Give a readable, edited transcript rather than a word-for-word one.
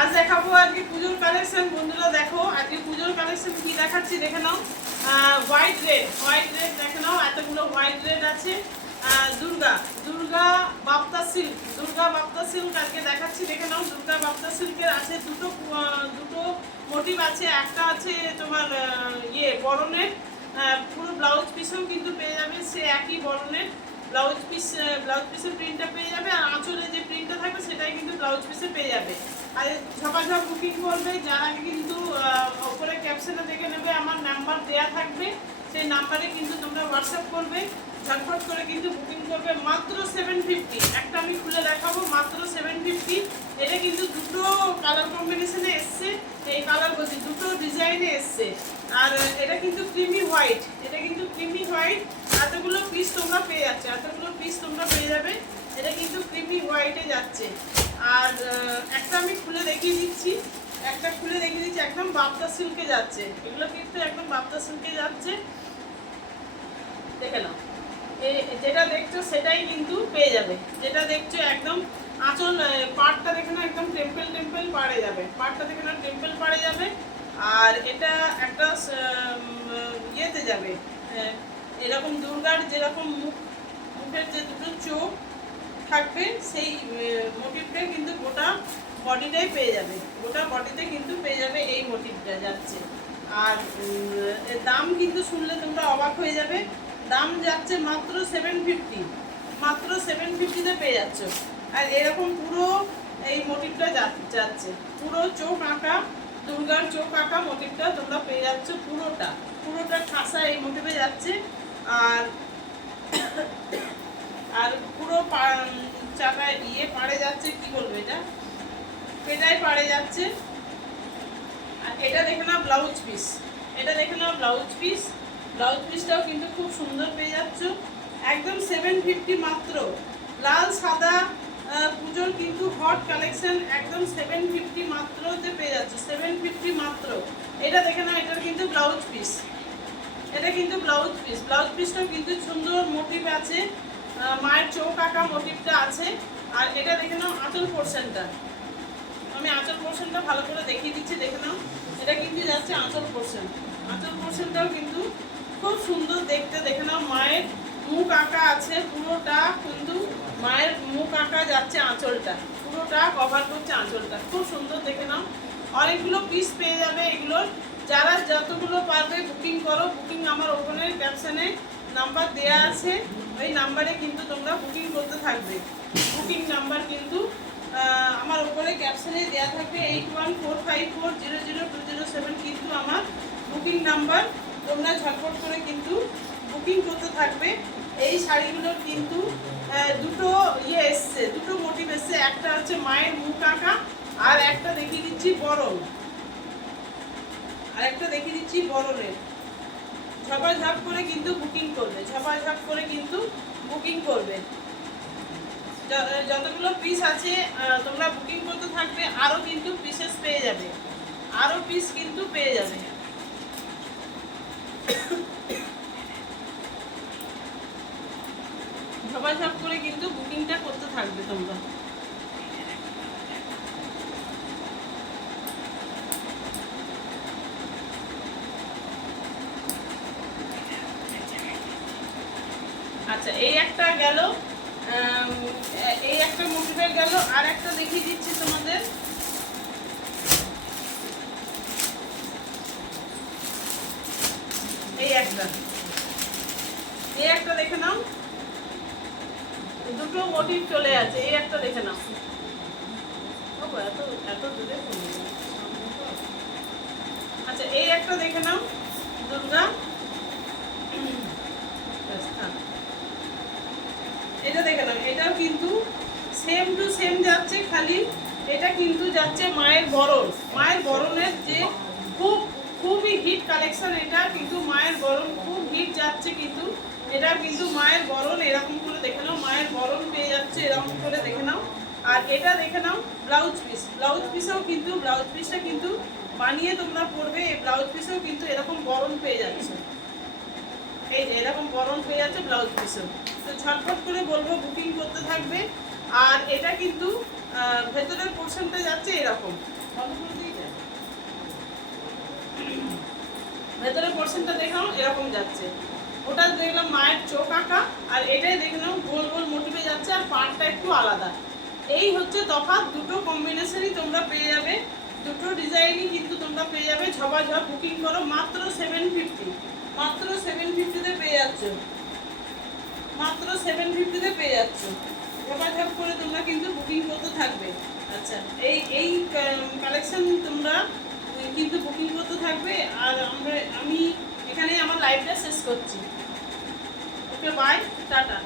আজ দেখাবো আজকে পুজোর কালেকশন। বন্ধুরা দেখো আজকে পুজোর কালেকশন কি দেখাচ্ছি দেখে নাও। হোয়াইট রেড দেখে নাও, এতগুলো হোয়াইট রেড আছে। দুর্গা দুর্গা বাপ্তা সিল্ক আজকে দেখাচ্ছি দেখে নাও। দুর্গা বাপ্তা সিল্কের আছে দুটো মোটিভ আছে। একটা আছে তোমার বরণের, পুরো ব্লাউজ পিসেও কিন্তু পেয়ে যাবে সে একই বরণের ব্লাউজ পিসের প্রিন্টটা পেয়ে যাবে। আর আঁচলে যে প্রিন্টটা থাকবে সেটাই কিন্তু ব্লাউজ পিসে পেয়ে যাবে। আর ঝপাঝপ বুকিং করবে যারা কিন্তু ওপরে ক্যাপশনে দেখে নেবে, আমার নাম্বার দেয়া থাকবে, সেই নাম্বারে কিন্তু তোমরা হোয়াটসঅ্যাপ করবে, ঝটফট করে কিন্তু বুকিং করবে। মাত্র 750, একটা আমি খুলে দেখাবো, মাত্র 750। এটা কিন্তু দুটো কালার কম্বিনেশনে এসছে, এই কালার বলছি দুটো ডিজাইনে এসছে। আর এটা কিন্তু ক্রিমি হোয়াইট, এতগুলো পিস তোমরা পেয়ে যাবে, এটা কিন্তু ক্রিমি হোয়াইটে যাচ্ছে। আর একটা আমি খুলে দেখিয়ে দিচ্ছি, একদম বাপ্তা সিল্কে যাচ্ছে। এগুলো কিন্তু একদম বাপ্তা সিল্কে যাচ্ছে, দেখে নাও। যেটা দেখছো সেটাই কিন্তু পেয়ে যাবে, যেটা দেখছো একদম আঁচল পাড়টা দেখে নাও, একদম টেম্পল পাড়ে যাবে, পাড়টা দেখে নাও টেম্পল পাড়ে যাবে। আর এটা একটা ইয়েতে যাবে, এরকম দুর্গার যেরকম মুখের যে দুটো চোখ থাকবে সেই মোটিভটা কিন্তু গোটা বডিটাই পেয়ে যাবে, গোটা বডিতে কিন্তু পেয়ে যাবে এই মোটিভটা যাচ্ছে। আর দাম কিন্তু শুনলে তোমরা অবাক হয়ে যাবে, দাম যাচ্ছে মাত্র 750, মাত্র 750-তে পেয়ে যাচ্ছ। আর এরকম পুরো এই মোটিভটা যাচ্ছে, পুরো চোখ আঁকা, দুর্গার চোখ আঁকা মোটিভটা তোমরা পেয়ে যাচ্ছ, পুরোটা ঠাসা এই মোটিভে যাচ্ছে। আর পুরো চাকায় পাড়ে যাচ্ছে, কি বলবো এটা পেটায় পাড়ে যাচ্ছে। আর এটা দেখে নাও ব্লাউজ পিসটাও কিন্তু খুব সুন্দর পেয়ে যাচ্ছ, একদম 750 মাত্র। লাল সাদা পুজোর কিন্তু হট কালেকশন, একদম 750 মাত্রতে পেয়ে যাচ্ছ, 750 মাত্র। এটা দেখে নাও, এটার কিন্তু ব্লাউজ পিসটাও কিন্তু সুন্দর মোটিভ আছে, মায়ের চোখ আঁকা মোটিভটা আছে। আর এটা দেখে নাও আঁচল পোর্শনটা, আমি আঁচল পোর্শনটা ভালো করে দেখিয়ে দিচ্ছি, দেখে নাও। এটা কিন্তু যাচ্ছে আঁচল পোর্শনটাও কিন্তু খুব সুন্দর দেখতে, দেখে নাও। মায়ের মুখ আঁকা আছে, পুরোটা কিন্তু মায়ের মুখ আঁকা যাচ্ছে, আঁচলটা পুরোটা কভার করছে, আঁচলটা খুব সুন্দর দেখে নাও। অনেকগুলো পিস পেয়ে যাবে এগুলোর, যারা যতগুলো পারবে বুকিং করো। বুকিং আমার ওপেনের ক্যাপশনে নাম্বার দেয়া আছে, ওই নাম্বারে কিন্তু তোমরা বুকিং করতে থাকবে। বুকিং নাম্বার কিন্তু আমার উপরে ক্যাপশনে দেওয়া থাকবে, 8145400207 কিন্তু আমার বুকিং নাম্বার। তোমরা ঝটপট করে কিন্তু বুকিং করতে থাকবে। এই শাড়িগুলোর কিন্তু দুটো এসছে, দুটো মোটিভ এসছে, একটা হচ্ছে মায়ের মুখ আঁকা, আর একটা দেখিয়ে দিচ্ছি বরণের। ঝপাঝপ করে কিন্তু বুকিং করবে, যতগুলো পিস আছে তোমরা বুকিং করতে থাকবে। আরও কিন্তু পিসেস পেয়ে যাবে, আরও পিস কিন্তু পেয়ে যাবে। ঝপাঝপ করে কিন্তু বুকিংটা করতে থাকবে তোমরা। আচ্ছা, এই একটা গেল, এই একটা মোটিভের গেল। আর একটা দেখিয়ে দিচ্ছি তোমাদের, এই একটা দেখে নাও, দুটো মোটিভ চলে আছে, এই একটা দেখে নাও। এত দূরে। আচ্ছা, এই একটা দেখে নাও, দুর্গা। এটা দেখে নাও, এটাও কিন্তু সেম টু সেম যাচ্ছে, খালি এটা কিন্তু যাচ্ছে মায়ের বরণের যে খুবই হিট কালেকশন। এটা কিন্তু মায়ের বরণ খুব হিট যাচ্ছে, কিন্তু এটা কিন্তু মায়ের বরণ এরকম করে দেখে নাও, মায়ের বরণ পেয়ে যাচ্ছে এরকম করে দেখে নাও। আর এটা দেখে নাও ব্লাউজ পিসটা কিন্তু বানিয়ে তোমরা পরবে, এই ব্লাউজ পিসেও কিন্তু এরকম বরণ পেয়ে যাচ্ছে, এই যে এরকম বরণ পেয়ে যাচ্ছে ব্লাউজ পিসেও। তো ঝটপট করে বলবো বুকিং করতে থাকবে। আর এটা কিন্তু ভেতরের পোর্শনটা যাচ্ছে এরকম, ভালো করে দিয়ে দেয়। ভেতরের পোর্শনটা দেখলাম এরকম যাচ্ছে, ওটা দেখলাম মায়ের চোখ আঁকা, আর এটাই দেখলাম গোল গোল মোটিভে যাচ্ছে, আর পাড়টা একটু আলাদা। এই হচ্ছে তফাৎ, দুটো কম্বিনেশনই তোমরা পেয়ে যাবে, দুটো ডিজাইনই কিন্তু তোমরা পেয়ে যাবে। ঝপাঝপ বুকিং করো, মাত্র 750, মাত্র 750-তে পেয়ে যাচ্ছ, মাত্র 750-তে পেয়ে যাচ্ছ। ঝপাঝপ করে তোমরা কিন্তু বুকিং করতে থাকবে। আচ্ছা, এই কালেকশন তোমরা কিন্তু বুকিং করতে থাকবে। আর আমি এখানে আমার লাইভটা শেষ করছি। ওকে, বাই, টাটা।